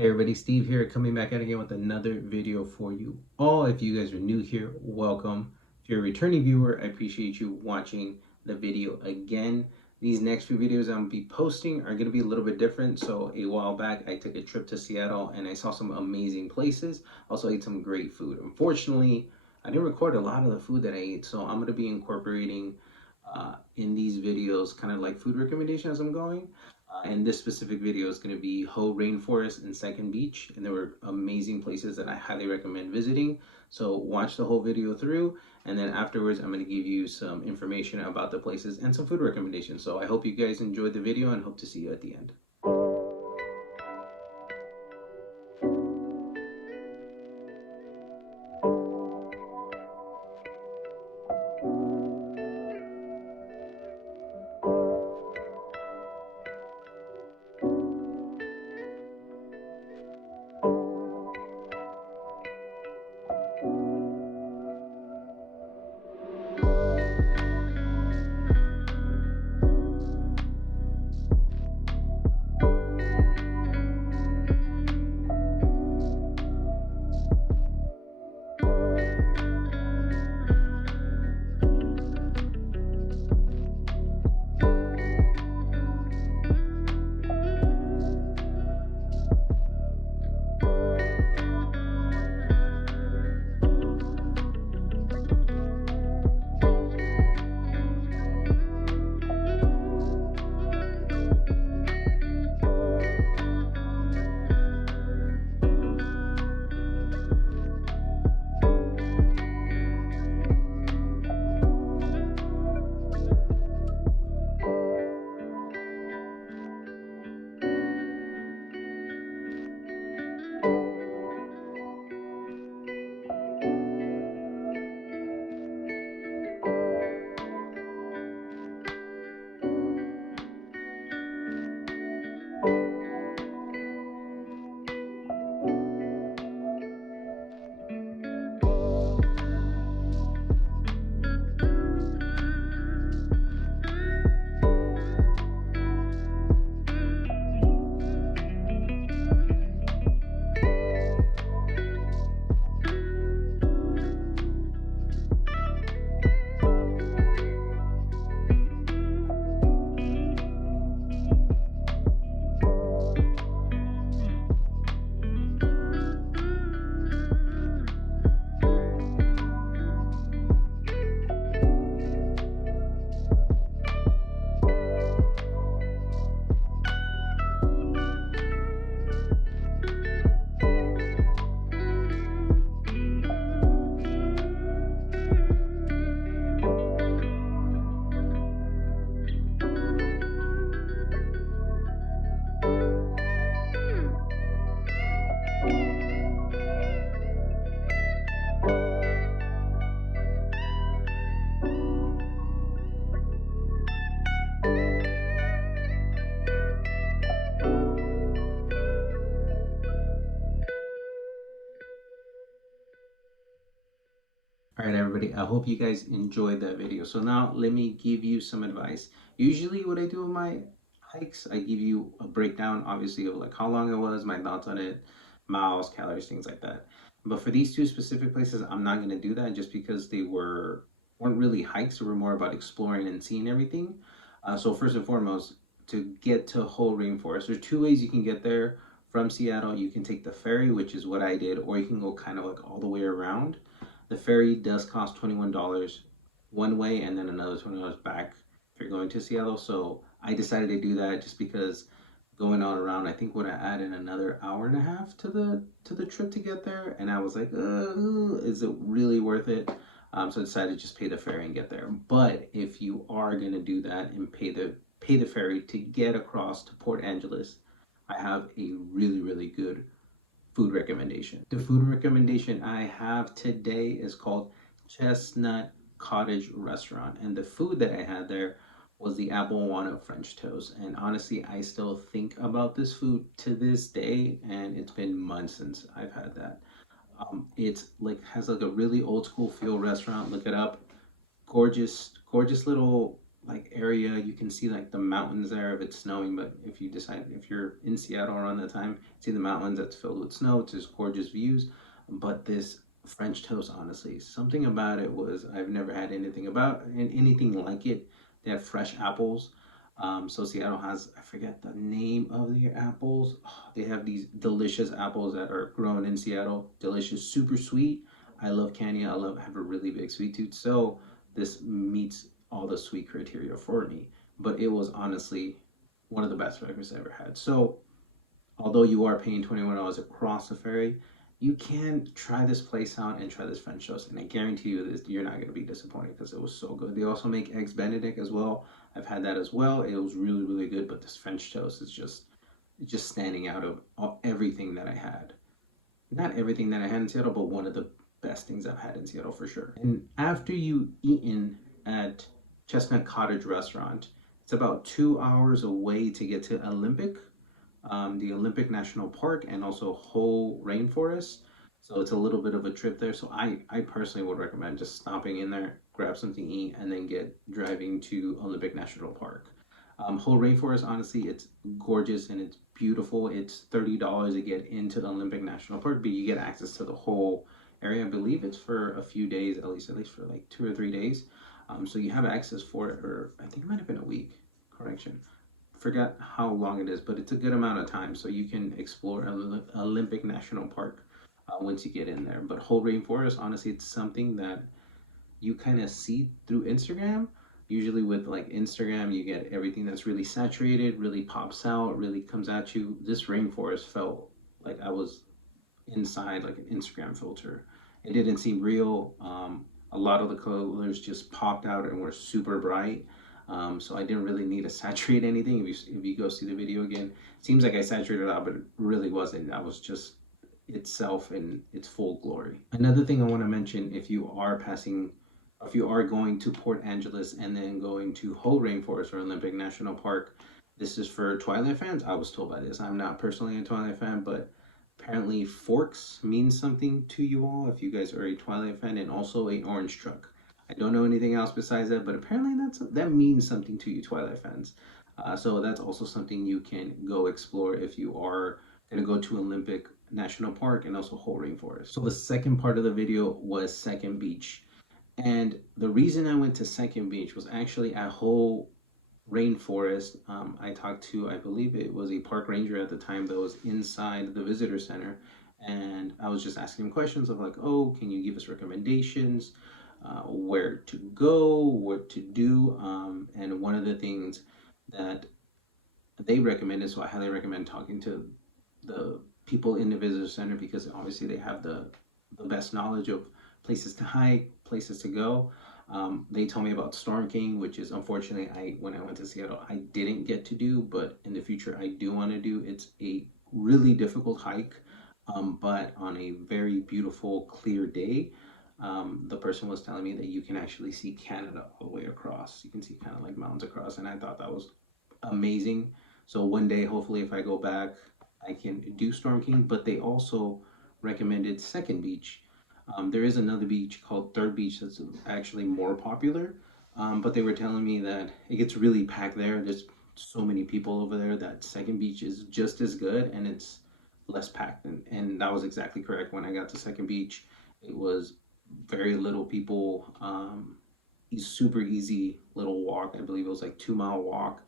Hey everybody, Steve here, coming back at again with another video for you all. If you guys are new here, welcome. If you're a returning viewer, I appreciate you watching the video again. These next few videos I'm gonna be posting are gonna be a little bit different. So a while back, I took a trip to Seattle and I saw some amazing places. Also ate some great food. Unfortunately, I didn't record a lot of the food that I ate, so I'm gonna be incorporating in these videos kind of like food recommendations as I'm going. And this specific video is going to be Hoh Rainforest and Second Beach, and there were amazing places that I highly recommend visiting. So watch the whole video through, and then afterwards I'm going to give you some information about the places and some food recommendations. So I hope you guys enjoyed the video and hope to see you at the end. All right, everybody, I hope you guys enjoyed that video. So now let me give you some advice. Usually what I do with my hikes, I give you a breakdown, obviously, of like how long it was, my thoughts on it, miles, calories, things like that. But for these two specific places, I'm not going to do that just because weren't really hikes. They were more about exploring and seeing everything. So first and foremost, to get to Hoh Rainforest, there's two ways you can get there from Seattle. You can take the ferry, which is what I did, or you can go kind of like all the way around. The ferry does cost $21 one way and then another $20 back if you're going to Seattle. So I decided to do that just because going all around, I think would have added another hour and a half to the trip to get there. And I was like, is it really worth it? So I decided to just pay the ferry and get there. But if you are gonna do that and pay the ferry to get across to Port Angeles, I have a really good food recommendation. The food recommendation I have today is called Chestnut Cottage Restaurant. And the food that I had there was the apple walnut French toast. And honestly, I still think about this food to this day, and it's been months since I've had that. It's like has like a really old school feel restaurant. Look it up. Gorgeous little like area. You can see like the mountains there if it's snowing, but if you decide, if you're in Seattle around that time, see the mountains that's filled with snow. It's just gorgeous views. But this French toast, honestly, something about it was, I've never had anything about and anything like it. They have fresh apples. So Seattle has, I forget the name of the apples. Oh, they have these delicious apples that are grown in Seattle. Delicious, super sweet. I love candy. I have a really big sweet tooth. So this meets all the sweet criteria for me. But it was honestly one of the best breakfasts I ever had. So although you are paying $21 across the ferry, you can try this place out and try this French toast, and I guarantee you this, you're not going to be disappointed because it was so good. They also make eggs Benedict as well. I've had that as well. It was really really good, but this French toast is just standing out of everything that I had. Not everything that I had in Seattle, but one of the best things I've had in Seattle for sure. And after you eaten at Chestnut Cottage Restaurant, it's about 2 hours away to get to Olympic, the Olympic National Park, and also Hoh Rainforest. So it's a little bit of a trip there. So I personally would recommend just stopping in there, grab something to eat, and then get driving to Olympic National Park. Hoh Rainforest, honestly, it's gorgeous and it's beautiful. It's $30 to get into the Olympic National Park, but you get access to the whole area. I believe it's for a few days, at least for like 2 or 3 days. So you have access for it, or I think it might have been a week. Correction, forgot how long it is, but it's a good amount of time, so you can explore Olympic National Park once you get in there. But Whole Rainforest, honestly, it's something that you kind of see through Instagram. Usually with like Instagram, you get everything that's really saturated, really pops out, really comes at you. This rainforest felt like I was inside like an Instagram filter. It didn't seem real. A lot of the colors just popped out and were super bright. So I didn't really need to saturate anything. If you go see the video again, it seems like I saturated it out, but it really wasn't. I was just itself in its full glory. Another thing I want to mention, if you are going to Port Angeles and then going to Hoh Rainforest or Olympic National Park, this is for Twilight fans. I was told by this. I'm not personally a Twilight fan, but apparently forks means something to you all if you guys are a Twilight fan, and also a orange truck. I don't know anything else besides that, but apparently that means something to you Twilight fans. So that's also something you can go explore if you are going to go to Olympic National Park and also Hoh Rainforest. So the second part of the video was Second Beach. And the reason I went to Second Beach was actually at Hoh Rainforest. I talked to, I believe it was a park ranger at the time that was inside the visitor center. And I was just asking him questions of like, oh, can you give us recommendations? Where to go, what to do. And one of the things that they recommended, so I highly recommend talking to the people in the visitor center because obviously they have the best knowledge of places to hike, places to go. They told me about Storm King, which is unfortunately when I went to Seattle I didn't get to do, but in the future I do want to do. It's a really difficult hike, but on a very beautiful clear day. The person was telling me that you can actually see Canada all the way across. You can see kind of like mountains across, and I thought that was amazing. So one day, hopefully, if I go back, I can do Storm King. But they also recommended Second Beach. There is another beach called Third Beach that's actually more popular. But they were telling me that it gets really packed there. There's so many people over there that Second Beach is just as good and it's less packed. And that was exactly correct. When I got to Second Beach, it was very little people. Super easy little walk. I believe it was like 2 mile walk.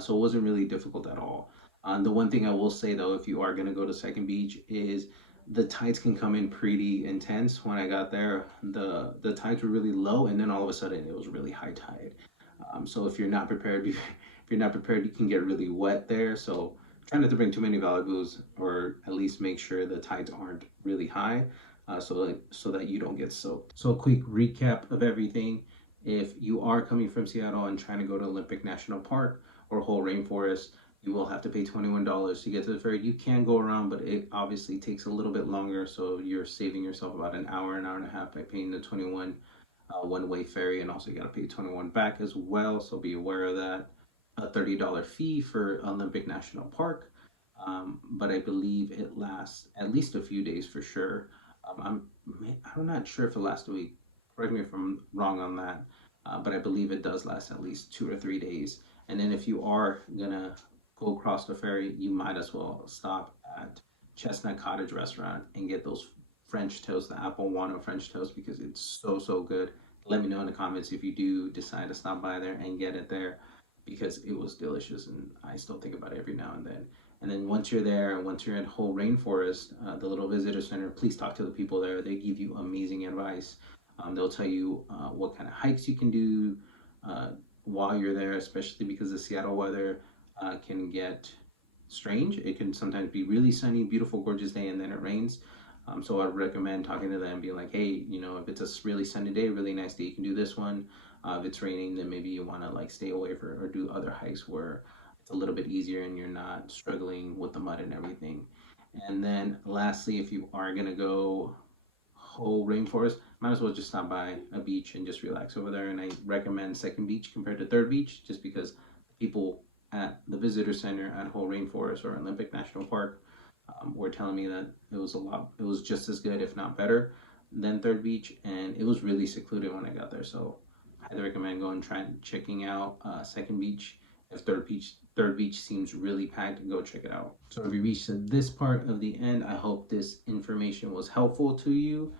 So it wasn't really difficult at all. The one thing I will say though, if you are going to go to Second Beach, is the tides can come in pretty intense. When I got there, the tides were really low, and then all of a sudden it was really high tide. So if you're not prepared, if you're not prepared, you can get really wet there. So try not to bring too many valuables, or at least make sure the tides aren't really high, so that you don't get soaked. So a quick recap of everything. If you are coming from Seattle and trying to go to Olympic National Park or Whole Rainforest, you will have to pay $21 to get to the ferry. You can go around, but it obviously takes a little bit longer. So you're saving yourself about an hour and a half by paying the 21 one-way ferry, and also you got to pay 21 back as well. So be aware of that. A $30 fee for Olympic National Park, but I believe it lasts at least a few days for sure. I'm not sure if it lasts a week. Correct me if I'm wrong on that. but I believe it does last at least 2 or 3 days. And then if you are gonna go across the ferry, you might as well stop at Chestnut Cottage restaurant and get those French toast, the apple walnut French toast, because it's so so good. Let me know in the comments if you do decide to stop by there and get it there, because it was delicious and I still think about it every now and then. And then once you're there, and once you're at Hoh Rainforest, the little visitor center, please talk to the people there. They give you amazing advice. They'll tell you what kind of hikes you can do uh, while you're there, especially because the Seattle weather can get strange. It can sometimes be really sunny, beautiful, gorgeous day, and then it rains. So I'd recommend talking to them, being like, hey, if it's a really sunny day, really nice day, you can do this one. If it's raining, then maybe you want to like stay away for or do other hikes where it's a little bit easier and you're not struggling with the mud and everything. And then lastly, if you are gonna go Hoh Rainforest, might as well just stop by a beach and just relax over there. And I recommend Second Beach compared to Third Beach, just because the people at the visitor center at Hoh Rainforest or Olympic National Park were telling me that it was just as good, if not better, than Third Beach, and it was really secluded when I got there. So I highly recommend going and trying checking out Second Beach. If Third Beach seems really packed, go check it out. So if you reached this part of the end, I hope this information was helpful to you.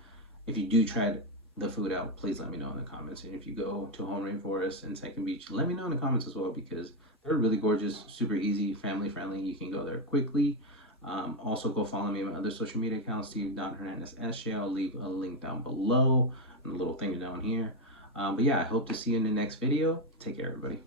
If you do try the food out, please let me know in the comments. And if you go to Hoh Rainforest and Second Beach, let me know in the comments as well, because they're really gorgeous, super easy, family friendly. You can go there quickly. Also, go follow me on my other social media accounts, Steve Don Hernandez SJ. I'll leave a link down below and a little thing down here. But yeah, I hope to see you in the next video. Take care, everybody.